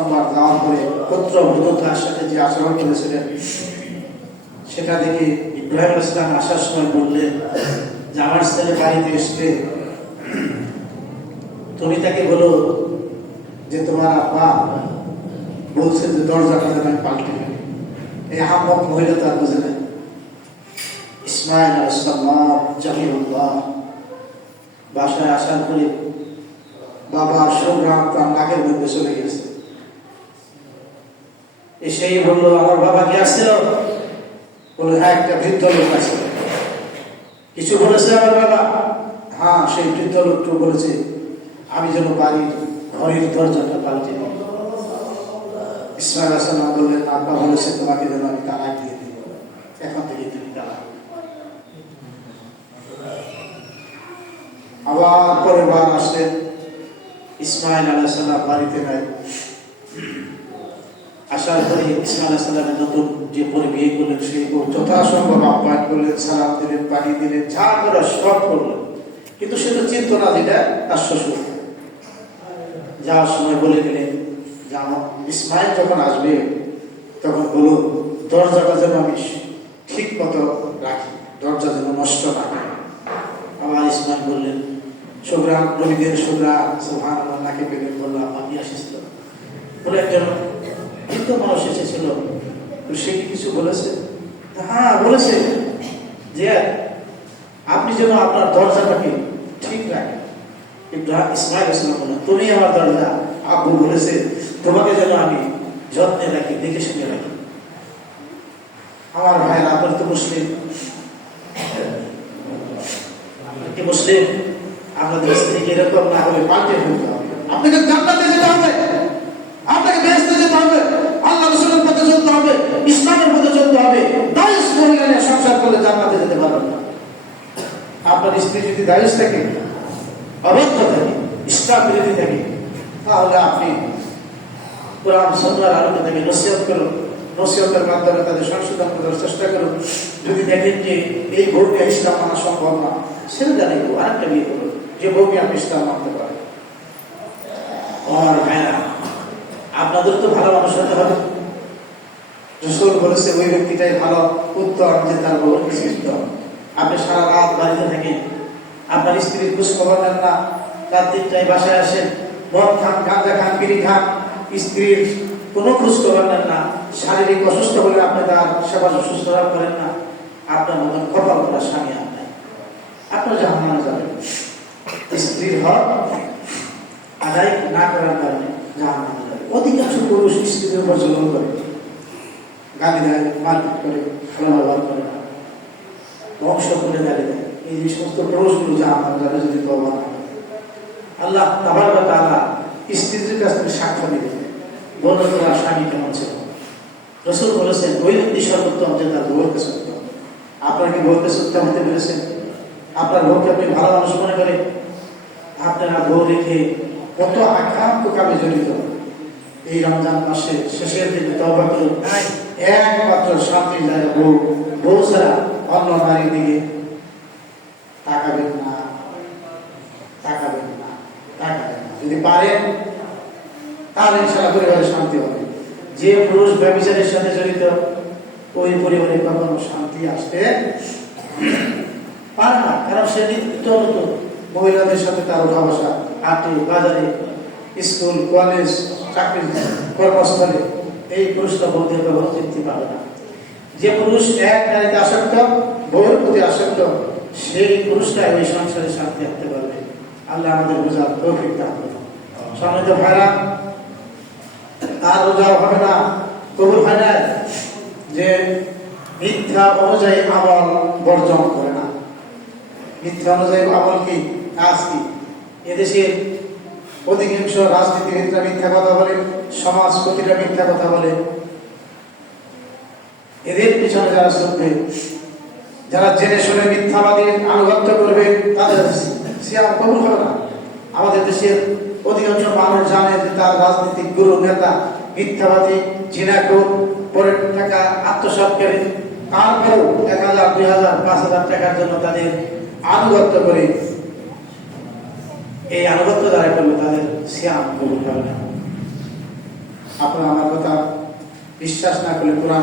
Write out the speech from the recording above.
প্রথমবার যাওয়ার পরে পুত্র বধূতার সাথে যে আচরণ করেছিলেন সেটা দেখে ইব্রাহিম আলাইহিস সালাম আসার সময় বললেন যে আমার ছেলে বাড়িতে এসছে, তুমি তাকে বলো যে তোমার আব্বা বলছে যে দরজাটা যেন আমি পাল্টে ফেলি। এই আহম্মক মহিলা তো আর বুঝে নেই। ইসমাইল আলাইহিস সালাম জাহিরুল্লাহ বাসায় আসার পরে বাবার সুগ্রাম তার নাকের মধ্যে চলে গেছে। এসেই বললো, আমার বাবা কি আসছিল? বলে, হ্যাঁ, একটা বৃদ্ধ লোক আছে। কিছু বলেছে আমার বাবা? হ্যাঁ, সেই বৃদ্ধ লোকটা বলেছে আমি যেন বাড়ির ঘরের দরজাটা পাল্টে দিই। ইসমাইল আলাইহিস সালাম বললেন, আব্বা বলেছে তোমাকে যেন আমি তালাক দিয়ে দিই, এখন থেকে তুমি তালাক। আবার পরের বার আসলেন, ইসমাইল আলাইহিস সালাম বাড়িতে নাই। আসার পরে ইসমাইল আলাইহিস সালামের নতুন যে পরে বিয়ে করলেন সেই যথাসম্ভব আপ্যায়ন করলেন, সালাম দিলেন, পানি দিলেন, যা করে সব করলেন। কিন্তু সে তো চিন্তা না যেটা তার শ্বশুর। যাওয়ার সময় বলে দিলেন যে আমার ইসমাইল যখন আসবে তখন বলো দরজাটা যেন আমি ঠিক মতো রাখি, দরজা যেন নষ্ট না হয়। আবার ইসমাইল বললেন, সুগ্রাম নবীদের সুগ্রাম সুবহানাল্লাহ নাকে পেলেন, বললাম আমি আসিছিল বলে একজন বৃদ্ধ মানুষ এসেছিল, সে কি কিছু বলেছে? হ্যাঁ বলেছে যে আপনি যেন আপনার দরজাটাকে ঠিক রাখেন। ইসমাইল আলাইহিস সালাম বললেন, তুমি আমার দরজা, আব্বু বলেছে তোমাকে যেন আমি যত্নে রাখি, দেখে শুনে রাখি। আমার ভাইয়ের, আপনার তো মুসলিম, মুসলিম আপনাদের স্ত্রীকে এরকম না হলে পাল্টে ফেলতে হবে। আপনাকে জান্নাতে যেতে হবে, আপনাকে বেহেশতে যেতে হবে, আল্লাহ রাসূলের পথে চলতে হবে, ইসলামের পথে চলতে হবে। দায়িশ মহিলা সংসার করলে জান্নাতে যেতে পারবেন না। আপনার স্ত্রী যদি দায়িশ থাকে, অবদ্ধ থাকে, ইসলাম বিরোধী থাকে, তাহলে আপনি কোরআন সুন্নাহর আলোকে থেকে নসিহত করুন, নসিহতের মাধ্যমে তাদের সংশোধন করার চেষ্টা করুন। যদি দেখেন যে এই বউকে ইসলাম মানা সম্ভব না, ছেড়ে দেন, এই বউ আরেকটা বিয়ে করুন যে বউকে আপনি ইসলাম মানতে পারেন। আমার ভাইরা, আপনাদের তো ভালো মানুষ হতে হবে। রাসূল বলেছে ওই ব্যক্তিটাই ভালো, উত্তম যে তার বউর কাছে উত্তম। আপনি সারা রাত বাড়িতে থাকেন, আপনার স্ত্রীর খোঁজ খবর নেন না, রাত 3টায় বাসায় আসেন, মদ খান, গাঁজা খান, বিড়ি খান, স্ত্রীর কোনো খোঁজ খবর নেন না, শারীরিক অসুস্থ হলে আপনি তার সেবা শুশ্রূষা করেন না, আপনার মতন কপাল করা স্বামী আপনার, আপনার জাহান্নামে যাবেন। স্ত্রীর হক আদায় না করার কারণে জাহান্নামে যাবে। অধিকাংশ পুরুষ স্ত্রীর উপর জুলুম করে, গালি দেয়, মারপিট করে, খারাপ ব্যবহার করে, বংশ করে গালি দেয়। এই যে সমস্ত পুরুষগুলো জাহান্নামে যাবে যদি তওবা না করে। আল্লাহ তাবারক ওয়া তাআলা স্ত্রীদের কাছ থেকে সাক্ষ্য নেবেন, বলো তোমার স্বামী কেমন ছিল। রাসূল বলেছেন ওই ব্যক্তি সর্বোত্তম যে তার বউয়ের কাছে উত্তম। আপনার কি বউয়ের কাছে উত্তম হতে পেরেছেন? আপনার বউকে আপনি ভালো মানুষ মনে করে আপনারা বউ রেখে কত আকাঙ্ক্ষ কামে জড়িত। এই রমজান মাসে শেষের দিনে তওবা করুন, একমাত্র শান্তির জায়গা বউ। বউ ছাড়া অন্য নারীর দিকে তাকাবেন না, তাকাবেন না, তাকাবেন না। যদি পারেন তাহলে ইনশাআল্লাহ পরিবারে শান্তি হবে। যে পুরুষ ব্যভিচারের সাথে জড়িত ওই পরিবারে কখনো শান্তি আসতে পারে না, কারণ সে নিত্য নতুন মহিলাদের সাথে তার ওঠা বসা, হাটে, বাজারে, স্কুল, কলেজ, চাকরির কর্মস্থলে। এই পুরুষটা বলতে কখনো তৃপ্তি পাবে না। যে পুরুষ এক নারীতে আসক্ত, বউয়ের প্রতি আসক্ত, সেই পুরুষটাই ওই সংসারে শান্তি আনতে পারবে। আল্লাহ আমাদের বোঝার তৌফিক দান করুন। সম্মানিত ভাইরা, আর রোজাও হবে না, কবুল হয় না যে মিথ্যা অনুযায়ী আমল বর্জন করে না। মিথ্যা অনুযায়ী আমল কি, কাজ কি? এদেশের অধিকাংশ রাজনীতিবিদরা মিথ্যা কথা বলে, সমাজপতিরা মিথ্যা কথা বলে। এদের পিছনে যারা চলবে, যারা জেনে শুনে মিথ্যাবাদীর আনুগত্য করবে, তাদের সিয়াম কবুল হবে না। আমাদের দেশের অধিকাংশ মানুষ জানে যে তার রাজনৈতিক গুরু নেতা মিথ্যাবাদী, জিনাখোর, পরের টাকা আত্মসাৎকারী, তারপরেও 1000, 2000, 5000 টাকার জন্য তাদের আনুগত্য করে। এই আনুগত্য যারা করবে তাদের সিয়াম কবুল হবে না। আপনারা আমার কথা বিশ্বাস না করলে কোরআন